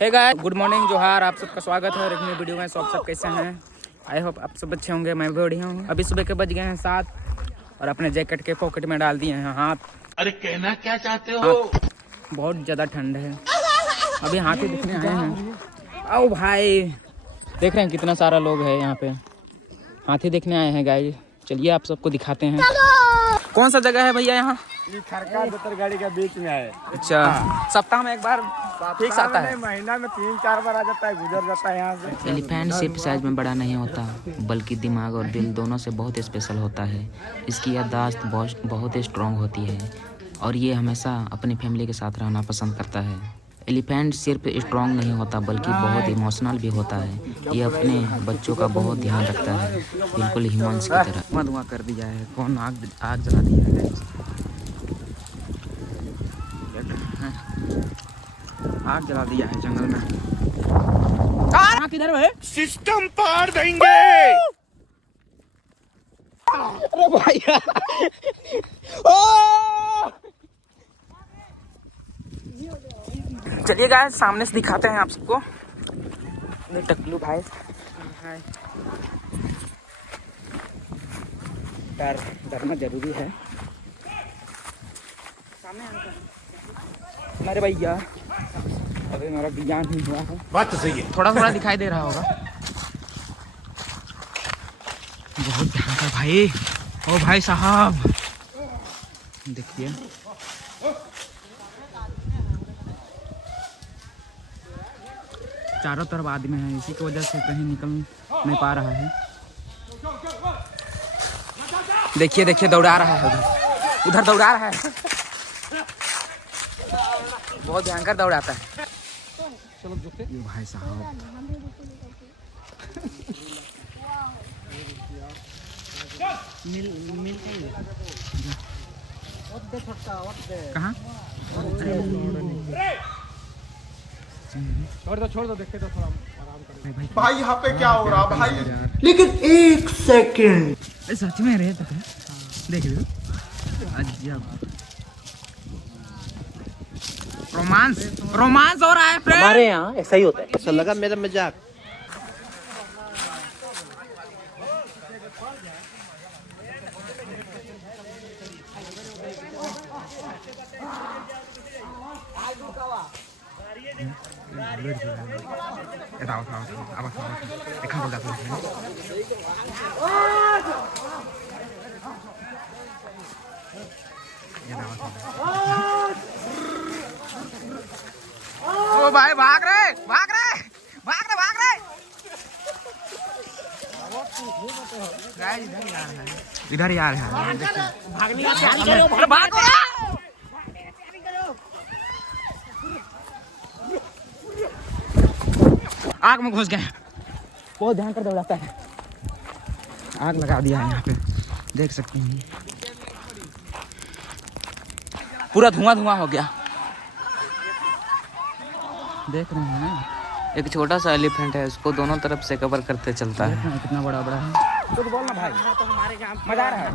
Hey guys, good morning, जोहार। आप सबका स्वागत है एक नई वीडियो में। सब कैसे हैं? आई होप आप सब अच्छे होंगे। मैं भी बढ़िया हूँ। अभी सुबह के बज गए हैं 7 और अपने जैकेट के पॉकेट में डाल दिए हैं हाथ। अरे कहना क्या चाहते हो? बहुत ज़्यादा ठंड है। अभी हाथी दिखने आए हैं। आओ भाई, देख रहे हैं कितना सारा लोग है यहाँ पे। हाथी देखने आए हैं गाइस। चलिए आप सबको दिखाते हैं। कौन सा जगह है भैया यहाँ? खरका गाड़ी के बीच में है। अच्छा, सप्ताह में एक बार फिक्स आता है? महीना में 3-4 बार आ जाता है, गुजर जाता है यहाँ से। एलिफेंट सिर्फ साइज में बड़ा नहीं होता, बल्कि दिमाग और दिल दोनों से बहुत स्पेशल होता है। इसकी याददाश्त बहुत स्ट्रॉन्ग होती है और ये हमेशा अपनी फैमिली के साथ रहना पसंद करता है। एलिफेंट सिर्फ स्ट्रॉन्ग नहीं होता, बल्कि बहुत इमोशनल भी होता है। ये अपने बच्चों का बहुत ध्यान रखता है, बिल्कुल ह्यूमंस की तरह। धुआं कर दिया है। कौन आग जला दिया है? आग जला दिया है जंगल में। किधर है? सिस्टम पार देंगे। अरे भैया चलिए गाइस, सामने से दिखाते हैं आप सबको। टकलू भाई डरना जरूरी है। अरे भैया, अभी मेरा ज्ञान नहीं हुआ है। बात तो सही है। थोड़ा थोड़ा दिखाई दे रहा होगा। बहुत भयंकर भाई। ओ भाई साहब, देखिए चारों तरफ आदमी है। इसी की वजह से कहीं निकल नहीं पा रहा है। देखिए देखिए, दौड़ा रहा है उधर दौड़ा रहा है। बहुत भयंकर दौड़ाता है। ये भाई साहब, कहाँ? छोड़ दो, देखे तो थोड़ा आराम कर। भाई यहाँ पे क्या हो रहा भाई? लेकिन 1 सेकंड, सच में रहे तक देख लो। अजब रोमांस हो रहा है फ्रेंड। हमारे यहाँ ऐसा ही होता है। ऐसा लगा मेरा मजाक। ओ भाई, भाग रहे भाग रहे भाग रहे भाग रहे। इधर यार है। भागने का भागो। आग में घुस गए। बहुत ध्यान कर दौड़ाता है। आग लगा दिया है यहाँ पे, देख सकते हैं। पूरा धुआं धुआं हो गया। देख रहे हैं, एक छोटा सा एलिफेंट है, उसको दोनों तरफ से कवर करते चलता है। कितना बड़ा बड़ा है। तो बोलना भाई, मजा आ रहा है।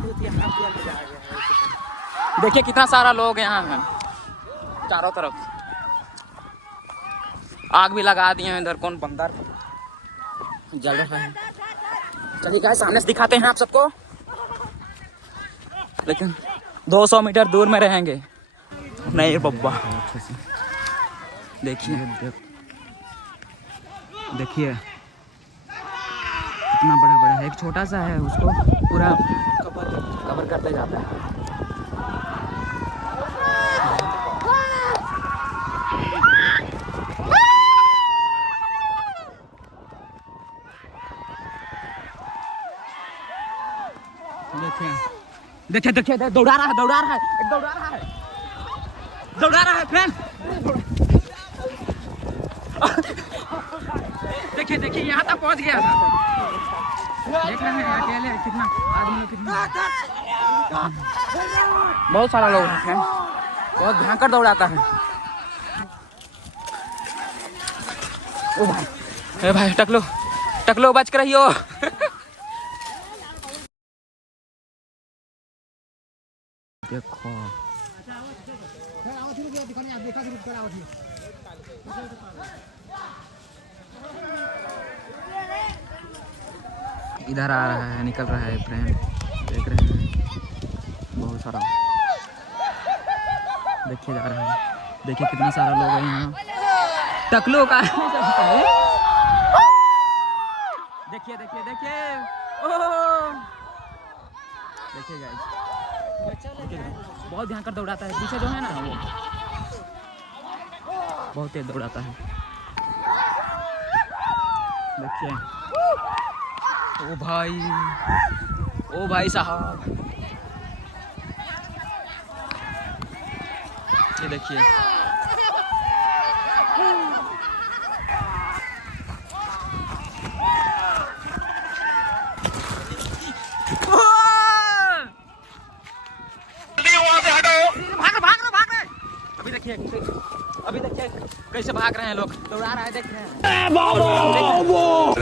देखिए कितना सारा लोग यहाँ हैं, चारों तरफ आग भी लगा दिए हैं। इधर कौन बंदर जल रहा है। चलिए गाइस, सामने से दिखाते हैं आप सबको, लेकिन 200 मीटर दूर में रहेंगे। नहीं बब्बा, देखिए देखिए कितना बड़ा बड़ा है। एक छोटा सा है, उसको पूरा कवर करते जाता है। देखिए देखिए देखिए, दौड़ा रहा है दौड़ा रहा है दौड़ा रहा है दौड़ा रहा है फ्रेंड। देखिए देखिए, यहाँ तक पहुँच गया था। देख रहे हैं अकेले कितना आदमी, कितना बहुत सारा लोग हैं। बहुत भयंकर दौड़ाता है। ओ भाई, ए भाई, टकलो टकलो, बच कर रहियो। देखो इधर आ रहा है, निकल रहा है फ्रेंड, देख रहे हैं बहुत सारा, देखिए जा रहा है, देखिए कितना सारा लोग है यहाँ, टकलो का देखिए देखिए देखिए ओह देखिए गाइस, देखिए बहुत भयंकर दौड़ाता है, पीछे जो है ना वो बहुत तेज दौड़ाता है, देखिए ओ भाई साहब, ये देखिए अभी देखिए कैसे भाग रहे हैं लोग, दौड़ा रहा है, देख रहे हैं,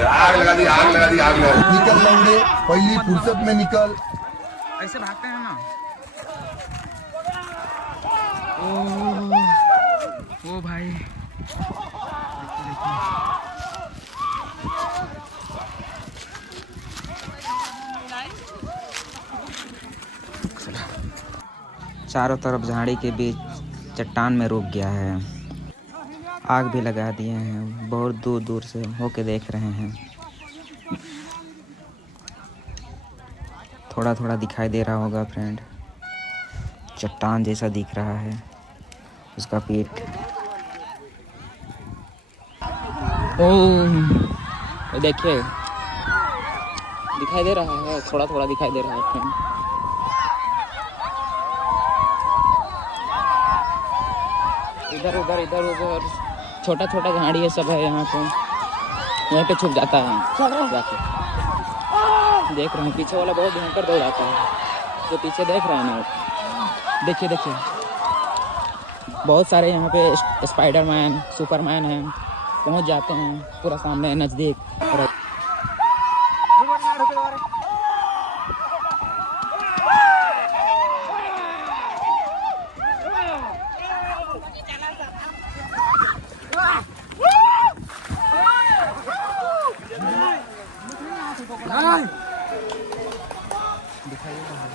आग लगा दी, आग लगा दी, आग लगा दी। निकल लेंगे पहली फुर्सत में निकल। ऐसे भागते हैं ना। ओ भाई चारों तरफ झाड़ी के बीच चट्टान में रुक गया है, आग भी लगा दिए हैं, बहुत दूर दूर से होके देख रहे हैं, थोड़ा थोड़ा दिखाई दे रहा होगा फ्रेंड, चट्टान जैसा दिख रहा है उसका पीठ। ओ देखिए दिखाई दे रहा है, थोड़ा थोड़ा दिखाई दे रहा है फ्रेंड, इधर उधर इधर उधर छोटा छोटा झाड़ी है सब है यहाँ पे, यहाँ पे छुप जाता है जाके, देख रहे हैं पीछे वाला बहुत भयंकर दौड़ाता है, जो पीछे देख रहे हैं ना, देखिए देखिए बहुत सारे यहाँ पे स्पाइडरमैन सुपरमैन हैं, पहुँच जाते हैं पूरा सामने नज़दीक।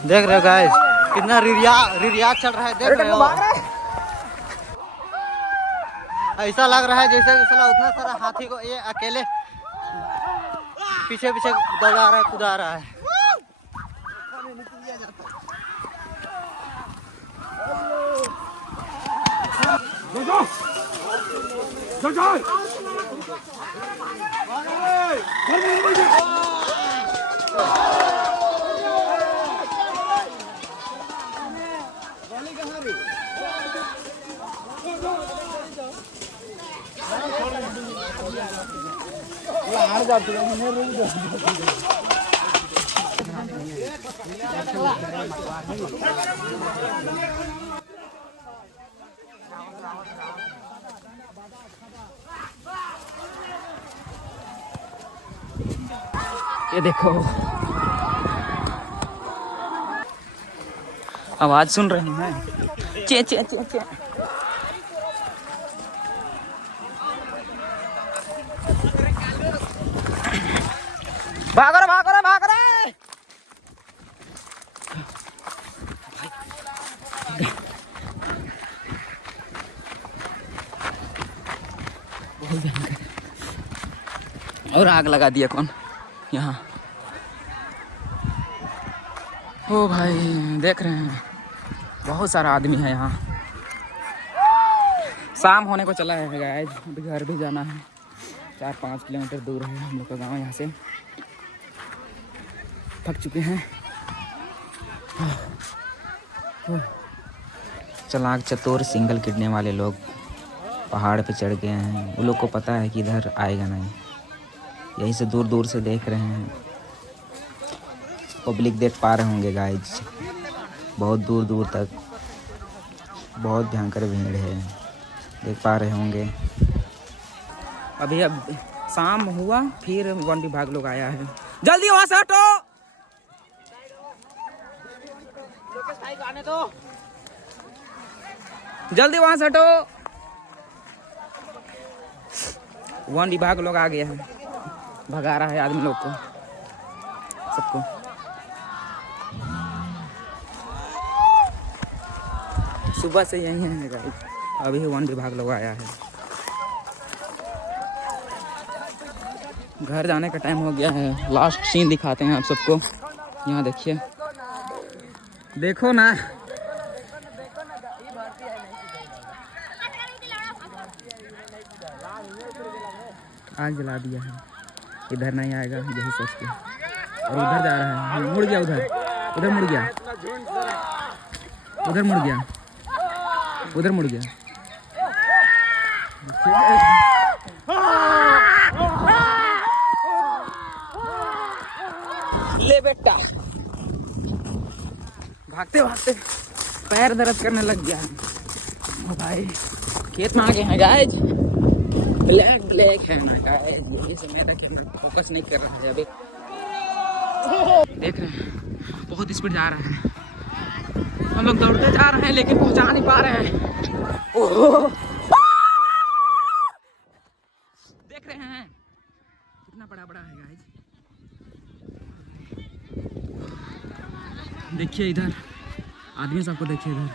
देख रहे हो गाइस कितना रिरिया चल रहा है, देख रहे हो, ऐसा लग रहा है जैसे साला उतना सारा हाथी को ये अकेले पीछे पीछे दौड़ा रहा है, कूदा रहा है। ये देखो आवाज सुन रहे हैं, चे चे चे चे, भाग रहे भाग रहे भाग रहे, और आग लगा दिया कौन यहाँ। ओ भाई देख रहे हैं बहुत सारा आदमी है यहाँ, शाम होने को चला है गाइस, अभी घर भी जाना है, 4-5 किलोमीटर दूर है हम लोग का गाँव यहाँ से, थक चुके हैं। चालाक चतुर सिंगल किडने वाले लोग पहाड़ पे चढ़ गए हैं, उन लोग को पता है कि इधर आएगा नहीं, यहीं से दूर दूर से देख रहे हैं, पब्लिक देख पा रहे होंगे गाइस, बहुत दूर दूर तक बहुत भयंकर भीड़ है, देख पा रहे होंगे। अभी अब शाम हुआ फिर वन विभाग लोग आया है, जल्दी वहां से हटो, जल्दी वहां से हटो, वन विभाग लोग आ गया है, भगा रहा है आदमी लोग को। सबको। सुबह से यही है गाइस, अभी वन विभाग लोग आया है। घर जाने का टाइम हो गया है। लास्ट सीन दिखाते हैं आप सबको। यहाँ देखिए, देखो ना, आग जला दिया है। इधर नहीं आएगा यही सोच के, और उधर जा रहा है, मुड़ गया उधर, उधर मुड़ गया, उधर मुड़ गया, उधर मुड़ गया। ले बेटा, भागते भागते पैर दर्द करने लग गया है। ओ भाई, खेत में आ गए हैं गाइस। ब्लैक ब्लैक है ना गाइस, ये समय तक कैमरा फोकस नहीं कर रहा है। अभी देख रहे हैं बहुत स्पीड जा रहा है। हम लोग दौड़ते जा रहे हैं लेकिन पहुंचा नहीं पा रहे हैं। ओह, देख रहे हैं कितना बड़ा बड़ा है गाइस। देखिए इधर आदमी सबको, देखिए इधर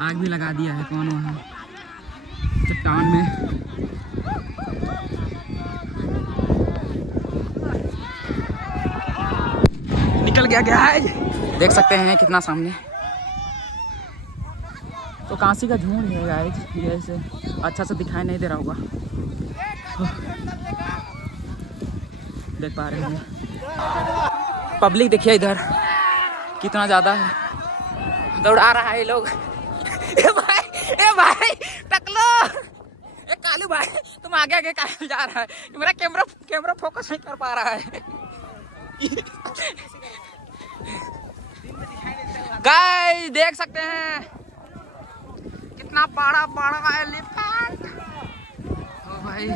आग भी लगा दिया है। कौन वहाँ चट्टान में। निकल गया गाइस, देख सकते हैं कितना सामने। तो कांसी का झुंड है गाइस, ये ऐसे अच्छा से दिखाई नहीं दे रहा होगा, देख पा रहे हैं। पब्लिक देखिए इधर कितना ज़्यादा है, दौड़ा रहा है ये लोग। ए भाई टकलो, ए कालू भाई, तुम आगे आगे कहाँ जा रहा है? मेरा कैमरा फोकस नहीं कर पा रहा है। गाइस देख सकते हैं कितना बड़ा बड़ा एलिफेंट। ओ भाई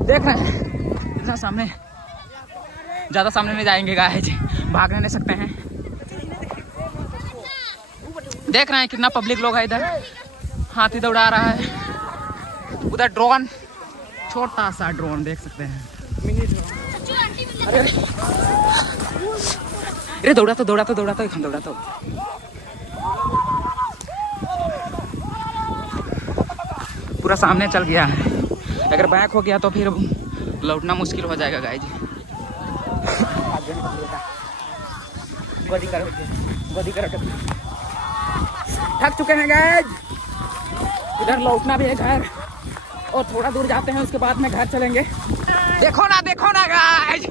देख रहे हैं इतना सामने, ज़्यादा सामने नहीं जाएंगे गाइस, भागने नहीं सकते हैं। देख रहे हैं कितना पब्लिक लोग है इधर, हाथी दौड़ा रहा है। उधर ड्रोन, छोटा सा ड्रोन देख सकते हैं। अरे दौड़ा तो एक हम दौड़ा तो। पूरा सामने चल गया है, अगर बैक हो गया तो फिर लौटना मुश्किल हो जाएगा गाइस। गोदी करो थक चुके हैं गाइस। इधर लौटना भी है घर, और थोड़ा दूर जाते हैं उसके बाद में घर चलेंगे। देखो ना गाइस,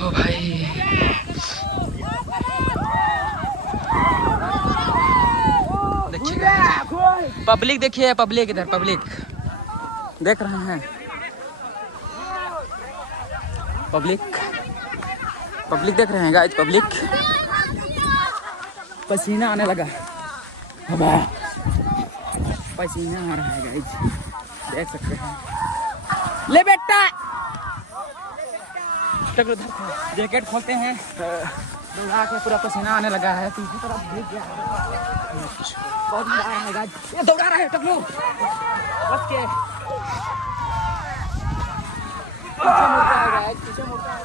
ओ भाई पब्लिक देखिए, पब्लिक इधर पब्लिक देख रहे हैं। पब्लिक देख रहे हैं गाइस। पब्लिक पसीना आने लगा, पसीना आ रहा है गाइस, देख सकते हैं। ले बेटा, जैकेट खोलते हैं, दौड़ा के पूरा पसीना आने लगा है। पीछे तरफ भीग गया, बहुत मजा आ रहा है गाइस। ये दौड़ा रहा है टकलू, बच के पीछे मुड़ता है गाइस, पीछे मुड़ता है।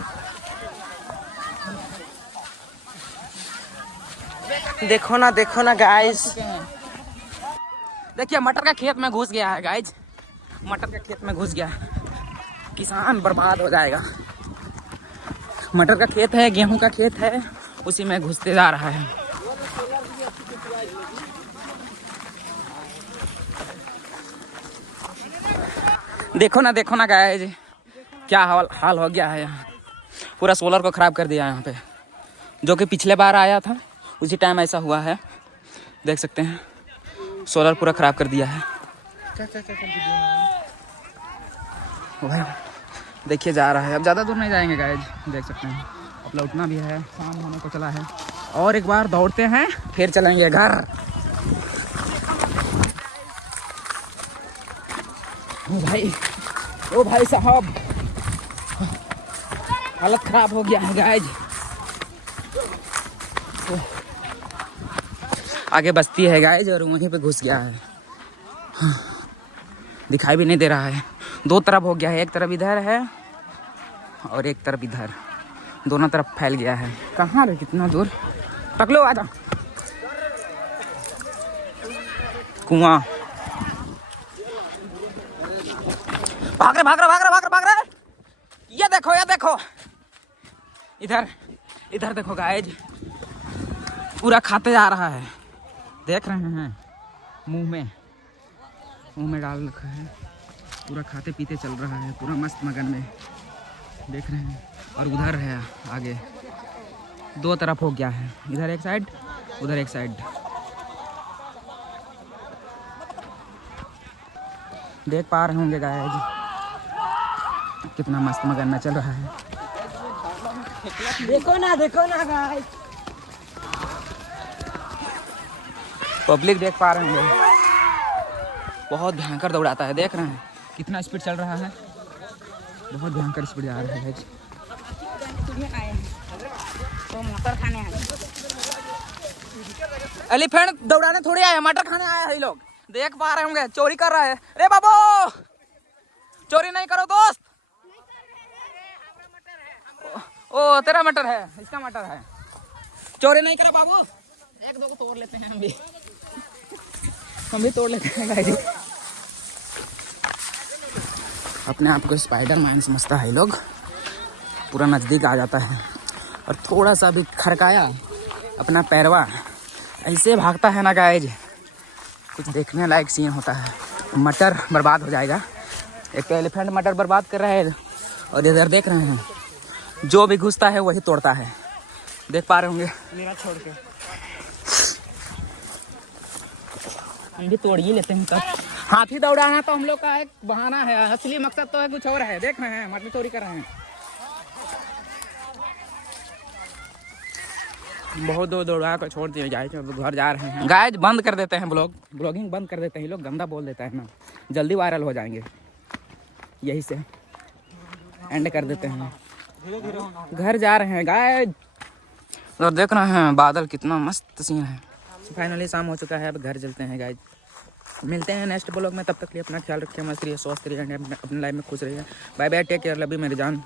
देखो ना गाइस, देखिए मटर का खेत में घुस गया है गाइस, मटर के खेत में घुस गया है। किसान बर्बाद हो जाएगा। मटर का खेत है, गेहूं का खेत है, उसी में घुसते जा रहा है। देखो ना गाइस, क्या हाल हो गया है यहाँ। पूरा सोलर को खराब कर दिया यहाँ पे, जो कि पिछले बार आया था उसी टाइम ऐसा हुआ है। देख सकते हैं सोलर पूरा खराब कर दिया है। देखिए जा रहा है, अब ज़्यादा दूर नहीं जाएंगे गाइस, देख सकते हैं। अब लौटना भी है, शाम होने को चला है, और एक बार दौड़ते हैं फिर चलेंगे घर। भाई ओ भाई साहब, हालत खराब हो गया है गाइज। आगे बस्ती है गाइज और वहीं पे घुस गया है। दिखाई भी नहीं दे रहा है। दो तरफ हो गया है, एक तरफ इधर है और एक तरफ इधर, दोनों तरफ फैल गया है। कहाँ रे, कितना दूर? टकलो आजा। कुआं। भाग रहे भाग रहे भाग रहे भाग रहे भाग रहे। ये देखो इधर इधर देखो गाइज, पूरा खाते जा रहा है। देख रहे हैं, मुंह में डाल रखा है, पूरा खाते पीते चल रहा है, पूरा मस्त मगन में। देख रहे हैं। और उधर है आगे, दो तरफ हो गया है, इधर एक साइड उधर एक साइड। देख पा रहे होंगे गाइस, कितना मस्त मगन में चल रहा है। देखो ना गाइस, पब्लिक देख पा रहे होंगे, बहुत भयंकर दौड़ाता है। देख रहे हैं कितना स्पीड चल रहा है, बहुत भयंकर स्पीड आ रहा है। तो मटर खाने आए, एलिफेंट दौड़ाने थोड़ी आए, मटर खाने आए हैं लोग। देख पा रहे होंगे, चोरी कर रहा है। अरे बाबू, चोरी नहीं करो दोस्त। ओ तेरा मटर है, इसका मटर है। चोरी नहीं करो बाबू। एक दो को तोड़ लेते हैं, हम भी तोड़ लेते हैं गाइस। अपने आप को स्पाइडरमैन समझता है लोग, पूरा नज़दीक आ जाता है और थोड़ा सा भी खड़काया अपना पैरवा, ऐसे भागता है ना गाइज, कुछ देखने लायक सीन होता है। मटर बर्बाद हो जाएगा। एक तो एलिफेंट मटर बर्बाद कर रहा है और इधर देख रहे हैं, जो भी घुसता है वही तोड़ता है। देख पा रहे होंगे, मेरा छोड़ के हम भी तोड़ ही लेते हैं। तब हाथी दौड़ाना तो हम लोग का एक बहाना है, असली मकसद तो है कुछ और है। देख रहे हैं, मटर चोरी कर रहे हैं। बहुत दूर दौड़ा कर छोड़ दिए गाइस, अब घर जा रहे हैं गाइस। बंद कर देते हैं ब्लॉगिंग बंद कर देते हैं। लोग गंदा बोल देता है ना, जल्दी वायरल हो जाएंगे, यही से एंड कर देते हैं। घर जा रहे हैं गाइस और देख रहे हैं बादल, कितना मस्त सीन है। फाइनली शाम हो चुका है, अब घर चलते हैं गाइस। मिलते हैं नेक्स्ट ब्लॉग में, तब तक के लिए अपना ख्याल रखिए, मस्त रहिए, स्वस्थ रहिए, अपने लाइफ में खुश रहिए। Bye bye, take care, love you मेरी जान।